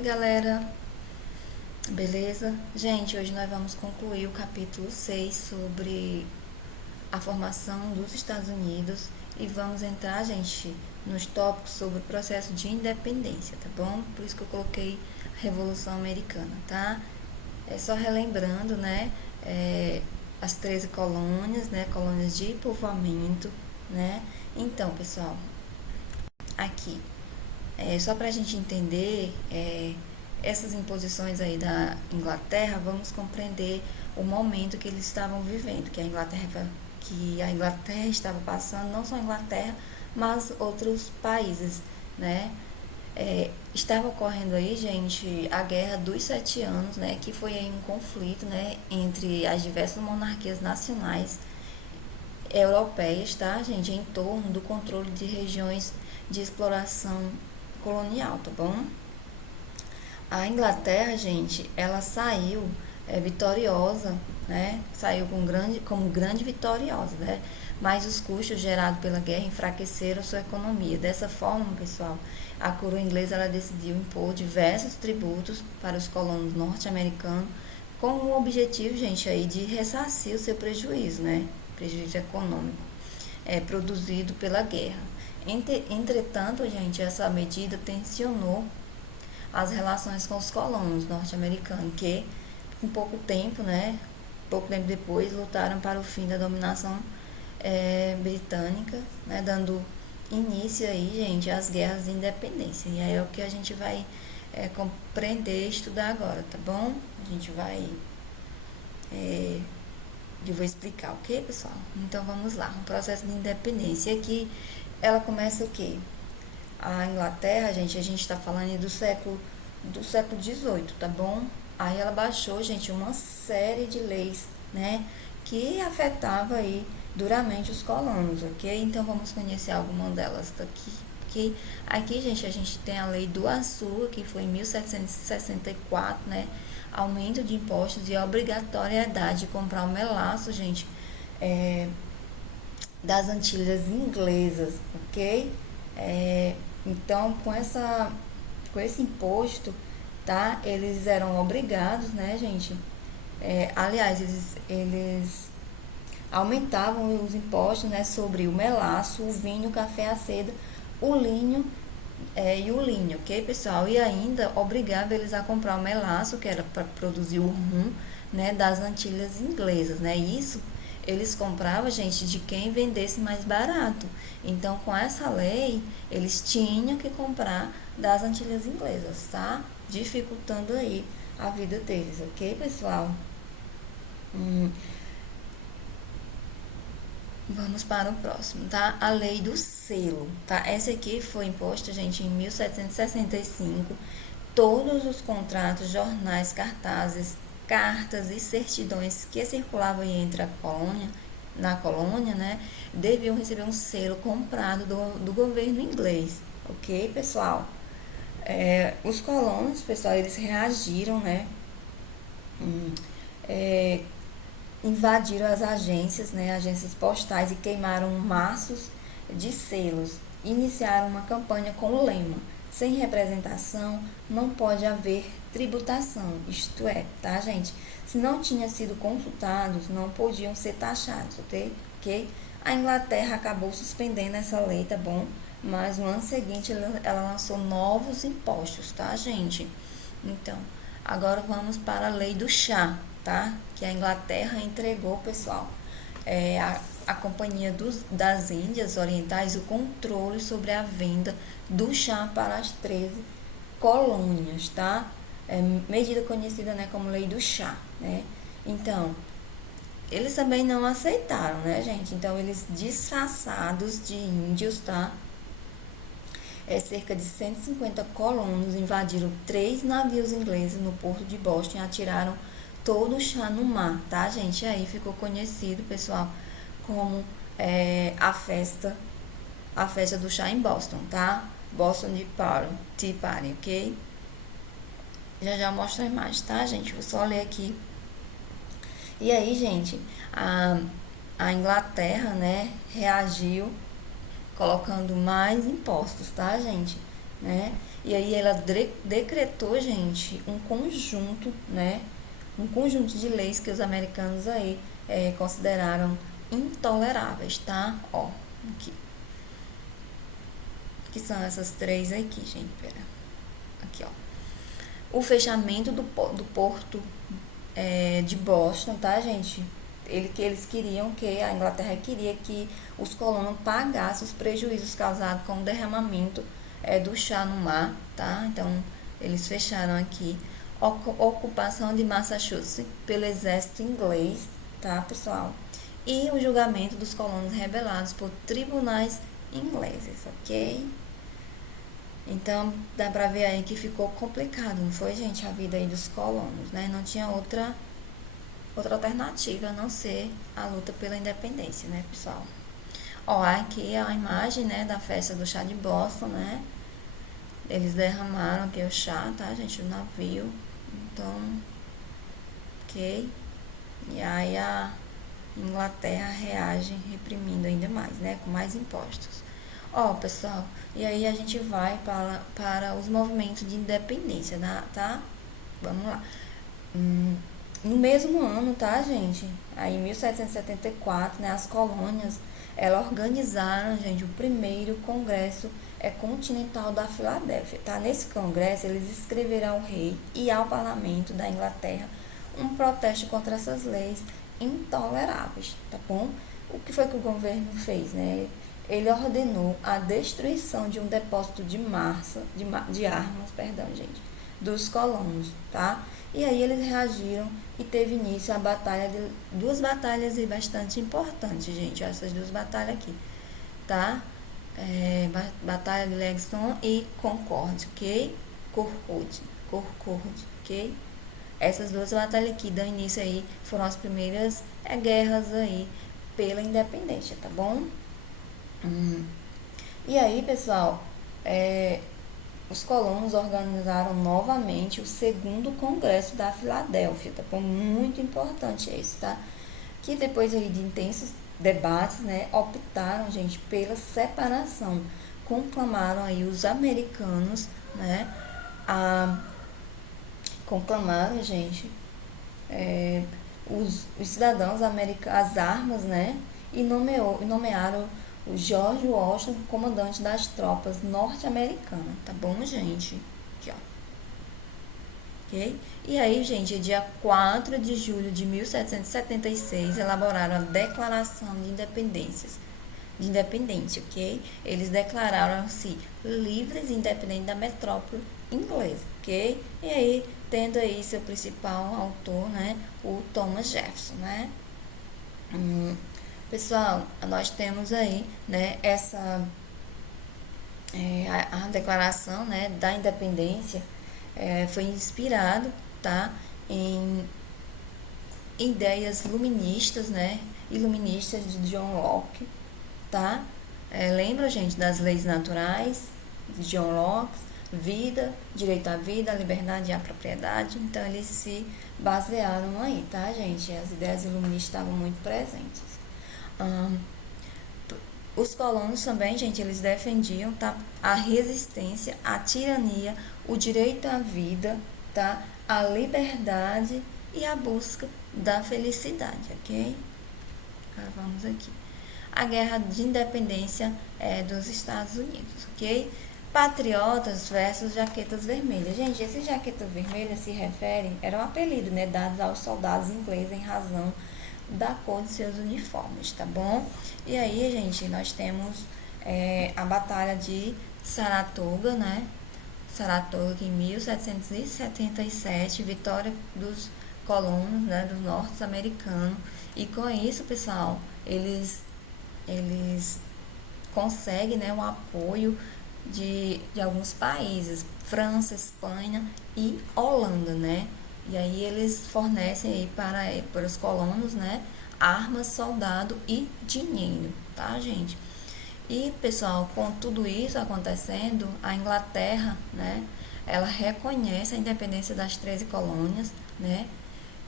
Oi, galera, beleza? Gente, hoje nós vamos concluir o capítulo 6 sobre a formação dos Estados Unidos e vamos entrar, gente, nos tópicos sobre o processo de independência, tá bom? Por isso que eu coloquei Revolução Americana, tá? É só relembrando, né, as 13 colônias, né, colônias de povoamento, né? Então, pessoal, aqui só para a gente entender essas imposições aí da Inglaterra, vamos compreender o momento que eles estavam vivendo, que a Inglaterra estava passando, não só a Inglaterra, mas outros países, né? Estava ocorrendo aí, gente, a Guerra dos Sete Anos, né? Que foi aí um conflito, né? Entre as diversas monarquias nacionais europeias, tá, gente? Em torno do controle de regiões de exploração colonial, tá bom? A Inglaterra, gente, ela saiu vitoriosa, né? Saiu como grande vitoriosa, né? Mas os custos gerados pela guerra enfraqueceram sua economia. Dessa forma, pessoal, a coroa inglesa ela decidiu impor diversos tributos para os colonos norte-americanos com o objetivo, gente, aí de ressarcir o seu prejuízo, né? Prejuízo econômico produzido pela guerra. Entretanto, gente, essa medida tensionou as relações com os colonos norte-americanos, que em pouco tempo, né, pouco tempo depois, lutaram para o fim da dominação britânica, né, dando início aí, gente, às guerras de independência. E aí é o que a gente vai compreender e estudar agora, tá bom? A gente vai eu vou explicar, ok, pessoal? Então vamos lá, o processo de independência. E aqui ela começa o quê? A Inglaterra, gente, a gente está falando do século XVIII, tá bom? Aí ela baixou, gente, uma série de leis, né, que afetava aí duramente os colonos, ok? Então vamos conhecer algumas delas daqui. Aqui, gente, a gente tem a lei do açúcar, que foi em 1764, né? Aumento de impostos e a obrigatoriedade de comprar o melaço, gente, das Antilhas Inglesas, ok? Então, com esse imposto, tá? Eles eram obrigados, né, gente? Aliás, eles aumentavam os impostos, né, sobre o melaço, o vinho, o café, a seda, o linho e o linho, ok, pessoal? E ainda obrigava eles a comprar o melaço, que era para produzir o rum, né, das Antilhas Inglesas, né? E isso eles compravam, gente, de quem vendesse mais barato. Então, com essa lei, eles tinham que comprar das Antilhas Inglesas, tá? Dificultando aí a vida deles, ok, pessoal? Vamos para o próximo, tá? A lei do selo, tá? Essa aqui foi imposta, gente, em 1765. Todos os contratos, jornais, cartazes, cartas e certidões que circulavam entre na colônia, né, deviam receber um selo comprado do governo inglês, ok, pessoal? Os colonos, pessoal, eles reagiram, né, é, invadiram as agências, né, agências postais e queimaram maços de selos. Iniciaram uma campanha com o lema: sem representação não pode haver tributação. Isto é, tá, gente? Se não tinham sido consultados, não podiam ser taxados, ok? A Inglaterra acabou suspendendo essa lei, tá bom? Mas no ano seguinte ela lançou novos impostos, tá, gente? Então, agora vamos para a lei do chá, tá? Que a Inglaterra entregou, pessoal, a Companhia das Índias Orientais o controle sobre a venda do chá para as 13 colônias, tá? Medida conhecida, né, como lei do chá, né? Então, eles também não aceitaram, né, gente? Então, eles disfarçados de índios, tá? Cerca de 150 colonos invadiram 3 navios ingleses no porto de Boston e atiraram todo o chá no mar, tá, gente? E aí ficou conhecido, pessoal, como a festa do chá em Boston, tá? Boston Tea Party, ok? Já já mostro a imagem, tá, gente? Vou só ler aqui. E aí, gente, a Inglaterra, né, reagiu colocando mais impostos, tá, gente? né? E aí ela decretou, gente, um conjunto, né? Um conjunto de leis que os americanos aí consideraram intoleráveis, tá? Ó, aqui. Que são essas três aqui, gente, pera. Aqui, ó. O fechamento do porto de Boston, tá, gente? Eles queriam que, a Inglaterra queria que os colonos pagassem os prejuízos causados com o derramamento do chá no mar, tá? Então, eles fecharam aqui. Ocupação de Massachusetts pelo exército inglês, tá, pessoal? E o julgamento dos colonos rebelados por tribunais ingleses, ok? Então, dá pra ver aí que ficou complicado, não foi, gente? A vida aí dos colonos, né? Não tinha outra alternativa a não ser a luta pela independência, né, pessoal? Ó, aqui é a imagem, né, da festa do chá de Boston, né? Eles derramaram aqui o chá, tá, gente? O navio. Então, ok. E aí a Inglaterra reage reprimindo ainda mais, né? Com mais impostos. Ó, pessoal, e aí a gente vai para os movimentos de independência, tá? Vamos lá. No mesmo ano, tá, gente? Aí em 1774, né, as colônias, elas organizaram, gente, o primeiro congresso continental da Filadélfia, tá? Nesse congresso, eles escreveram ao rei e ao parlamento da Inglaterra um protesto contra essas leis intoleráveis, tá bom? O que foi que o governo fez, né? Ele ordenou a destruição de um depósito de armas, perdão, gente, dos colonos, tá? E aí eles reagiram e teve início duas batalhas bastante importantes, gente, essas duas batalhas aqui, tá? Batalha de Lexington e Concord, ok? Concord, ok? Essas duas batalhas aqui dão início aí, foram as primeiras guerras aí pela independência, tá bom? E aí, pessoal, os colonos organizaram novamente o segundo congresso da Filadélfia, tá bom? Muito importante esse, tá? Que depois aí de intensos debates, né, optaram, gente, pela separação. Conclamaram aí os americanos, né, conclamaram, gente, os cidadãos americanos, as armas, né, e nomearam o George Washington comandante das tropas norte-americanas, tá bom, gente? Aqui, ó. Ok? E aí, gente, dia 4 de julho de 1776, elaboraram a Declaração de Independência, ok? Eles declararam-se livres e independentes da metrópole inglesa, ok? E aí, tendo aí seu principal autor, né, o Thomas Jefferson, né? Pessoal, nós temos aí, né, a declaração, né, da independência foi inspirado, tá, em ideias luministas, né, iluministas de John Locke, tá? Lembra, gente, das leis naturais de John Locke, direito à vida, à liberdade e à propriedade. Então, eles se basearam aí, tá, gente? As ideias iluministas estavam muito presentes. Os colonos também, gente, eles defendiam, tá, a resistência, a tirania, o direito à vida, tá, a liberdade e a busca da felicidade, ok? Agora vamos aqui. A guerra de independência dos Estados Unidos, ok? Patriotas versus jaquetas vermelhas. Gente, esses jaquetas vermelhas se referem, era um apelido, né, dado aos soldados ingleses em razão da cor de seus uniformes, tá bom? E aí, gente, nós temos a Batalha de Saratoga, né? Saratoga em 1777, vitória dos colonos, né, dos norte-americanos. E com isso, pessoal, eles conseguem, né, o apoio de alguns países, França, Espanha e Holanda, né? E aí eles fornecem aí para os colonos, né, armas, soldado e dinheiro, tá, gente? E, pessoal, com tudo isso acontecendo, a Inglaterra, né, ela reconhece a independência das 13 colônias, né,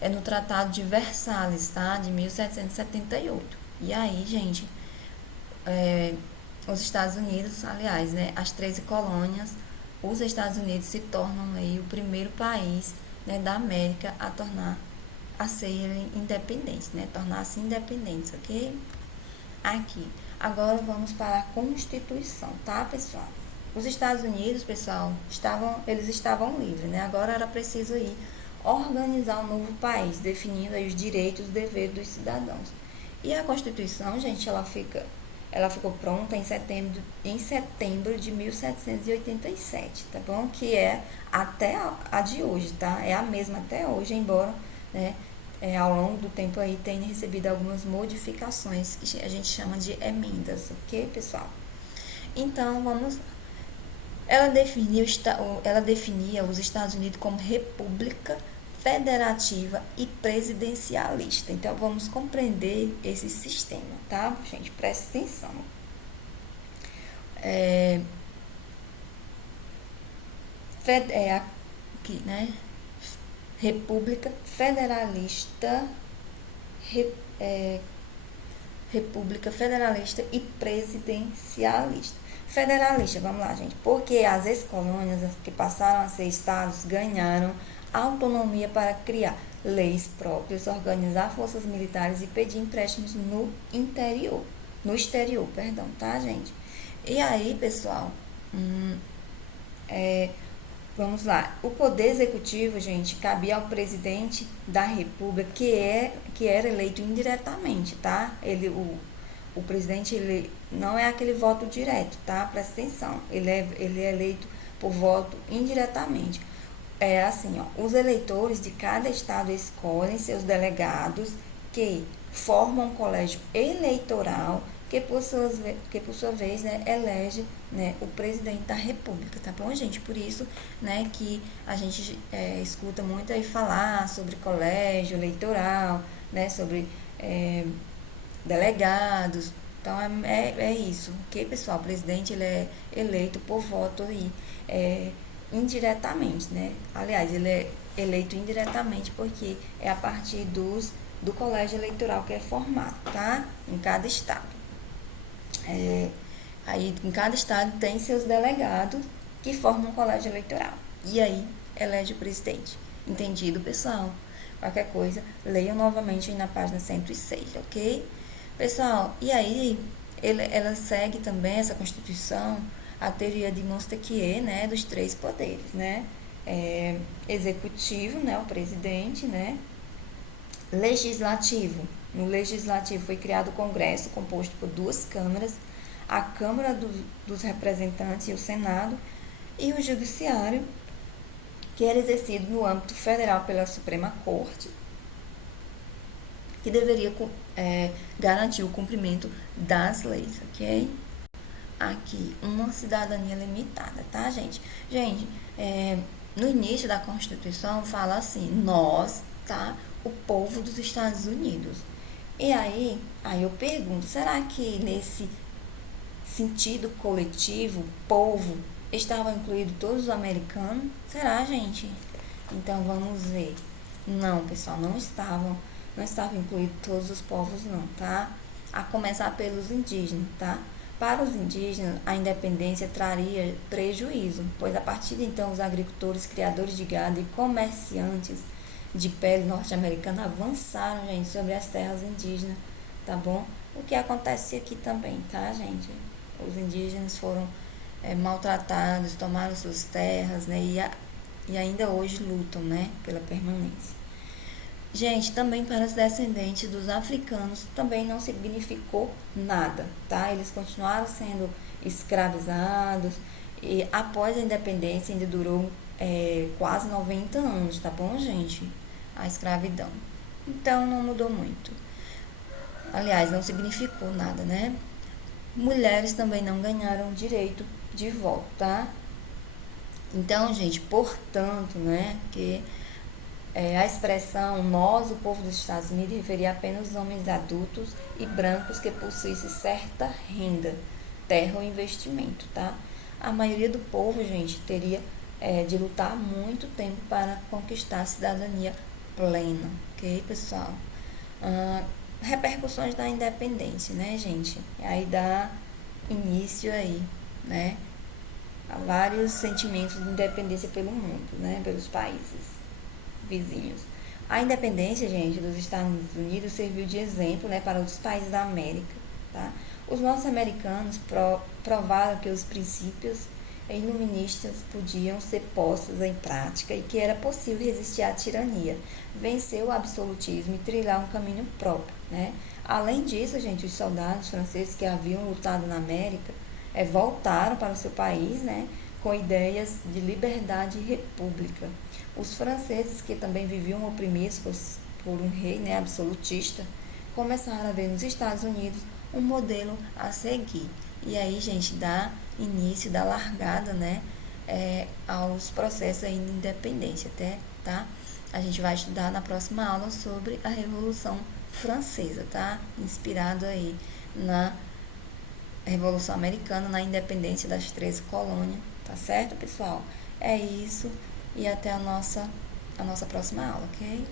no Tratado de Versalhes, tá, de 1778. E aí, gente, os Estados Unidos, aliás, né, as 13 colônias os Estados Unidos se tornam aí o primeiro país, né, da América a serem independentes, né, tornar-se independentes, ok? Aqui. Agora vamos para a Constituição, tá, pessoal? Os Estados Unidos, pessoal, eles estavam livres, né? Agora era preciso ir organizar um novo país, definindo aí os direitos e os deveres dos cidadãos. E a Constituição, gente, ela ficou pronta em setembro de 1787, tá bom? Que é até a de hoje, tá? É a mesma até hoje, embora, né, ao longo do tempo aí tenha recebido algumas modificações que a gente chama de emendas, ok, pessoal? Então, vamos. Ela definia os Estados Unidos como república federativa e presidencialista. Então, vamos compreender esse sistema, tá? Gente, presta atenção. Aqui, né? República federalista, re, é, República federalista e presidencialista. Federalista, vamos lá, gente, porque as ex-colônias que passaram a ser estados ganharam autonomia para criar leis próprias, organizar forças militares e pedir empréstimos no exterior, perdão, tá, gente? E aí, pessoal, vamos lá. O poder executivo, gente, cabia ao presidente da República, que era eleito indiretamente, tá? O presidente, ele não é aquele voto direto, tá? Presta atenção. Ele é eleito por voto indiretamente. É assim, ó, os eleitores de cada estado escolhem seus delegados que formam um colégio eleitoral que por sua vez, né, elege, né, o presidente da república, tá bom, gente? Por isso, né, que a gente escuta muito aí falar sobre colégio eleitoral, né, sobre delegados. Então, é isso, ok, pessoal? O presidente, ele é eleito por voto aí, indiretamente, né? Aliás, ele é eleito indiretamente porque é a partir do colégio eleitoral que é formado, tá? Em cada estado. Aí em cada estado tem seus delegados que formam um colégio eleitoral. E aí elege o presidente. Entendido, pessoal? Qualquer coisa, leiam novamente aí na página 106, ok? Pessoal, e aí ela segue também, essa Constituição, a teoria de Montesquieu, né, dos três poderes, né? Executivo, né, o presidente, né? Legislativo. No legislativo foi criado o Congresso, composto por duas câmaras, a Câmara dos Representantes e o Senado, e o Judiciário, que era exercido no âmbito federal pela Suprema Corte, que deveria garantir o cumprimento das leis, ok? Aqui, uma cidadania limitada, tá, gente? Gente, no início da Constituição fala assim, nós, tá? O povo dos Estados Unidos. E aí eu pergunto, será que nesse sentido coletivo, povo, estavam incluídos todos os americanos? Será, gente? Então vamos ver. Não, pessoal, não estavam incluídos todos os povos não, tá? A começar pelos indígenas, tá? Para os indígenas, a independência traria prejuízo, pois a partir de então os agricultores, criadores de gado e comerciantes de pele norte-americana avançaram, gente, sobre as terras indígenas, tá bom? O que acontece aqui também, tá, gente? Os indígenas foram maltratados, tomaram suas terras, né? E ainda hoje lutam, né, pela permanência. Gente, também para os descendentes dos africanos também não significou nada, tá? Eles continuaram sendo escravizados e após a independência ainda durou quase 90 anos, tá bom, gente? A escravidão. Então não mudou muito. Aliás, não significou nada, né? Mulheres também não ganharam direito de voto, tá? Então, gente, portanto, né, que a expressão nós, o povo dos Estados Unidos, referia apenas aos homens adultos e brancos que possuíssem certa renda, terra ou investimento, tá? A maioria do povo, gente, teria de lutar muito tempo para conquistar a cidadania plena, ok, pessoal? Repercussões da independência, né, gente? Aí dá início aí, né, há vários sentimentos de independência pelo mundo, né, pelos países vizinhos. A independência, gente, dos Estados Unidos serviu de exemplo, né, para outros países da América, tá? Os norte-americanos provaram que os princípios iluministas podiam ser postos em prática e que era possível resistir à tirania, vencer o absolutismo e trilhar um caminho próprio, né? Além disso, gente, os soldados franceses que haviam lutado na América voltaram para o seu país, né, com ideias de liberdade e república. Os franceses, que também viviam oprimidos por um rei, né, absolutista, começaram a ver nos Estados Unidos um modelo a seguir. E aí, gente, dá início, dá largada, né, aos processos aí de independência, até, tá? A gente vai estudar na próxima aula sobre a Revolução Francesa, tá? Inspirado aí na Revolução Americana, na independência das 13 colônias, tá certo, pessoal? É isso e até a nossa próxima aula, ok?